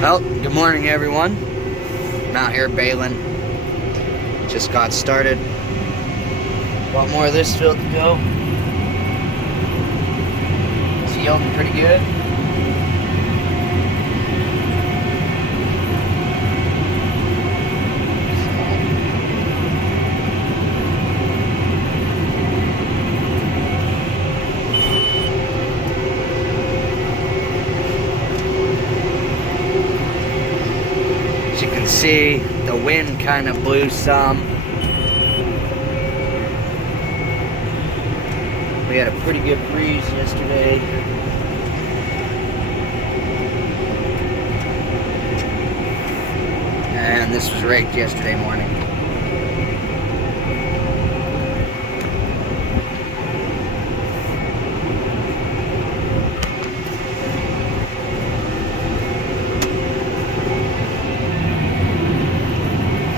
Well, good morning everyone. I'm out here baling. Just got started. A lot more of this field to go. It's yielding pretty good. As you can see, the wind kind of blew some. We had a pretty good breeze yesterday. And this was raked yesterday morning.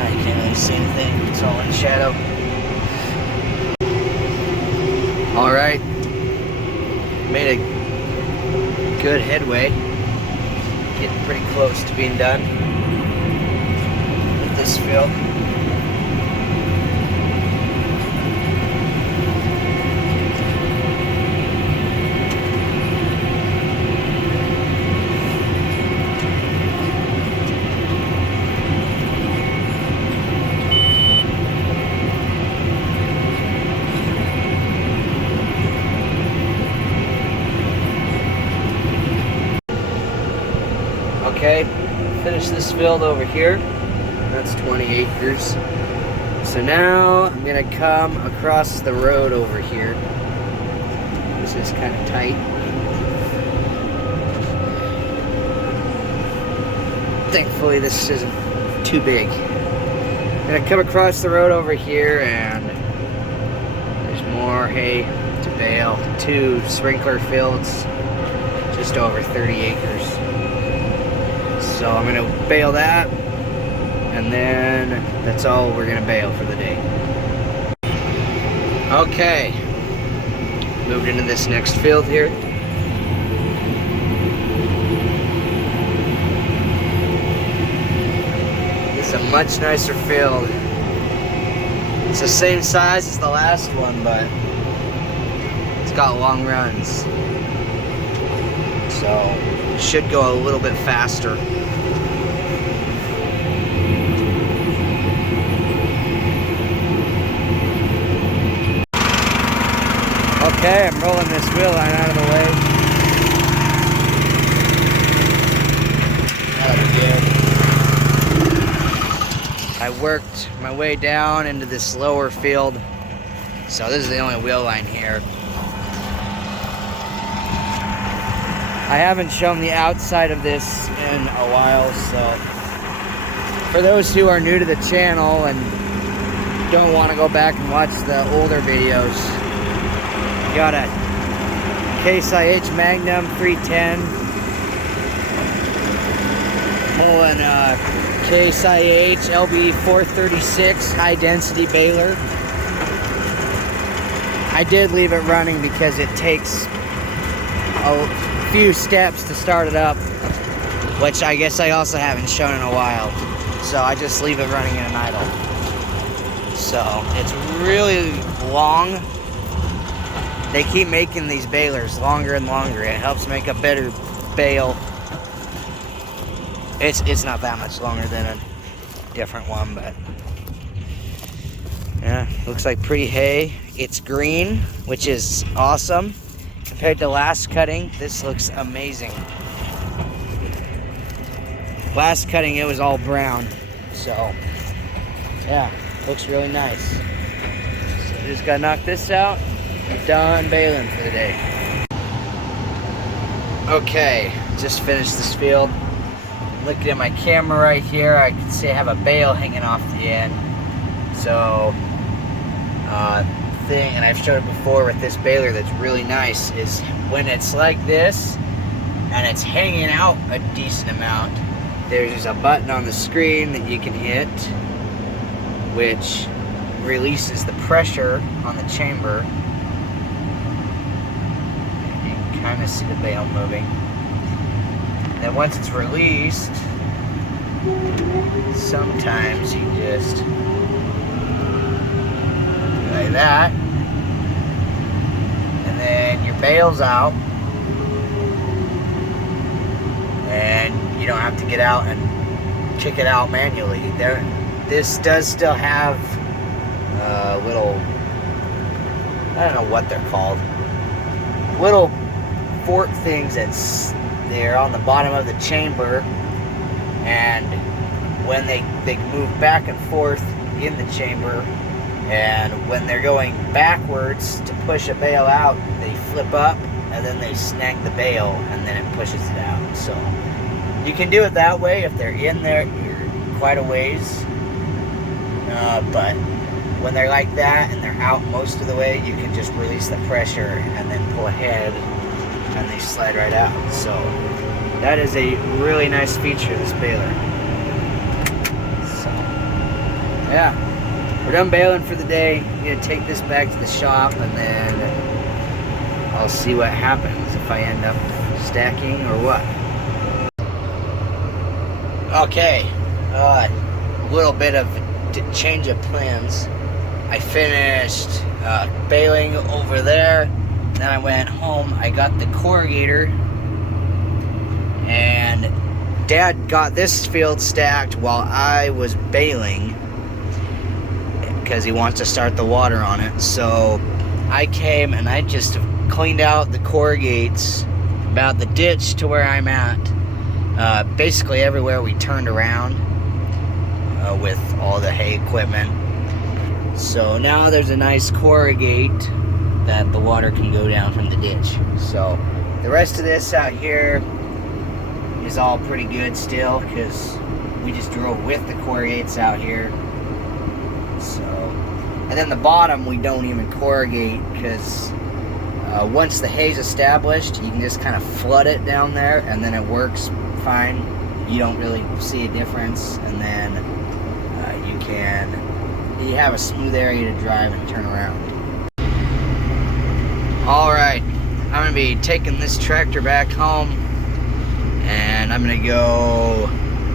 I can't really see anything, it's all in shadow. Alright, made a good headway, getting pretty close to being done with this field. Okay, finish this field over here. That's 20 acres. So now I'm gonna come across the road over here. This is kind of tight. Thankfully this isn't too big. I'm gonna come across the road over here and there's more hay to bale. 2 sprinkler fields, just over 30 acres. So I'm gonna bale that, and then that's all we're gonna bale for the day. Okay, moved into this next field here. This is a much nicer field. It's the same size as the last one, but it's got long runs. So it should go a little bit faster. Okay, I'm rolling this wheel line out of the way. That'll be good. I worked my way down into this lower field, so this is the only wheel line here. I haven't shown the outside of this in a while, so for those who are new to the channel and don't want to go back and watch the older videos, got a Case IH Magnum 310, pulling a Case IH LB 436 high density baler. I did leave it running because it takes a few steps to start it up, which I guess I also haven't shown in a while. So I just leave it running in an idle. So it's really long. They keep making these balers longer and longer. It helps make a better bale. It's not that much longer than a different one, but yeah, looks like pretty hay. It's green, which is awesome. Compared to last cutting, this looks amazing. Last cutting, it was all brown. So yeah, looks really nice. So just gotta knock this out. Done baling for the day. Okay, just finished this field. Looking at my camera right here, I can see I have a bale hanging off the end. So, thing, and I've showed it before with this baler that's really nice, is when it's like this and it's hanging out a decent amount, there's a button on the screen that you can hit, which releases the pressure on the chamber. You can kind of see the bale moving. Then once it's released, sometimes you just do like that, and then your bale's out, and you don't have to get out and kick it out manually. This does still have little, I don't know what they're called, little fork things that's there on the bottom of the chamber, and when they move back and forth in the chamber, and when they're going backwards to push a bale out, they flip up and then they snag the bale and then it pushes it out. So you can do it that way if they're in there quite a ways, but when they're like that and they're out most of the way, you can just release the pressure and then pull ahead and they slide right out. So that is a really nice feature of this baler. So yeah, we're done baling for the day. I'm gonna take this back to the shop and then I'll see what happens, if I end up stacking or what. Okay, a little bit of change of plans. I finished baling over there, then I went home, I got the corrugator, and Dad got this field stacked while I was baling because he wants to start the water on it. So I came and I just cleaned out the corrugates about the ditch to where I'm at. Basically everywhere we turned around with all the hay equipment. So now there's a nice corrugate that the water can go down from the ditch. So the rest of this out here is all pretty good still because we just drove with the corrugates out here. So, and then the bottom we don't even corrugate because once the hay's established, you can just kind of flood it down there and then it works fine. You don't really see a difference, and then you have a smooth area to drive and turn around. Alright, I'm going to be taking this tractor back home and I'm going to go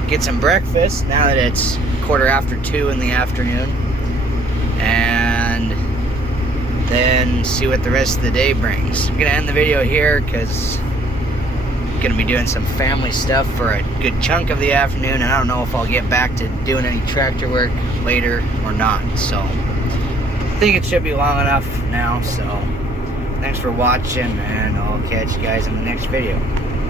get some breakfast now that it's 2:15 in the afternoon, and then see what the rest of the day brings. I'm going to end the video here because I'm going to be doing some family stuff for a good chunk of the afternoon, and I don't know if I'll get back to doing any tractor work later or not. So I think it should be long enough now. So thanks for watching, and I'll catch you guys in the next video.